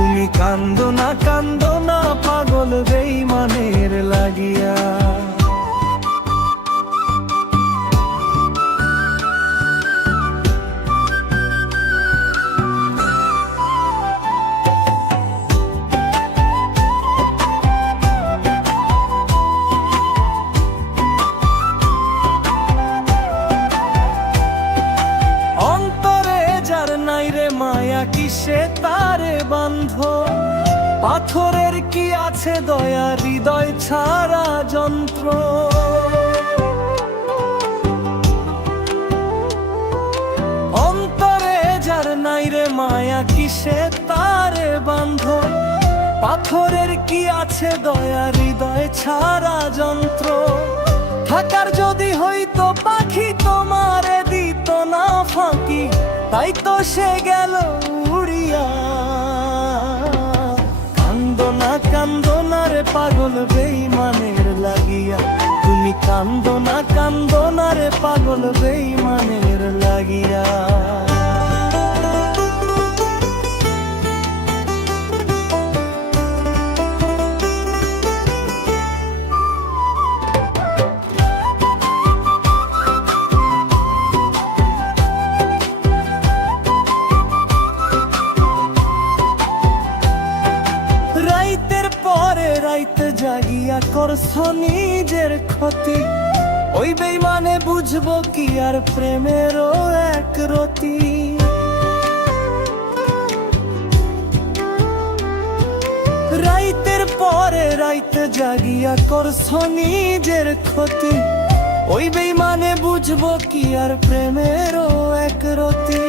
তুমি কান্দো না পাগল বেঈমানের লাগিয়া। মায়া কিসে তারে বান্ধ, পাথরের কি আছে দয়া, হৃদয় ছাড়া যন্ত্র। অন্তরে যার নাই রে মায়া কিসে তারে বান্ধ, পাথরের কি আছে দয়া, হৃদয় ছাড়া যন্ত্র। থাকার যদি হইতো পাখি তোমারে দিত না ফাঁকি, তাই তো সে গেল উড়িয়া। কান্দো না রে পাগল বেঈমানের লাগিয়া, তুমি কান্দো না রে পাগল বেঈমানের লাগিয়া। রাইতে জাগিয়া করছ নিজের ক্ষতি, ওই বেঈমানে বুঝবো কি আর প্রেমেরও এক রতি। রাইতের পরে রাইতে জাগিয়া করছ নিজের ক্ষতি, ওই বেঈমানে বুঝবো কি আর প্রেমেরও এক রতি।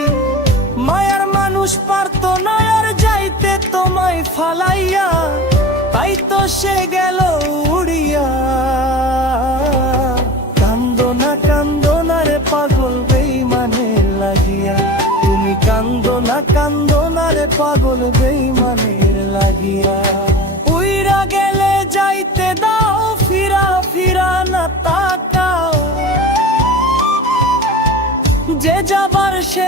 মায়ার মানুষ পারতো না আর যাইতে তোমায় ফালাইয়া, তাই তো সে গেল উড়িয়া। কান্দো না রে পাগল বেঈমানের লাগিয়া, তুমি কান্দো না রে পাগল বেঈমানের লাগিয়া। উইরা গেলে যাইতে দাও, ফিরা না তাকাও, যে যাবার সে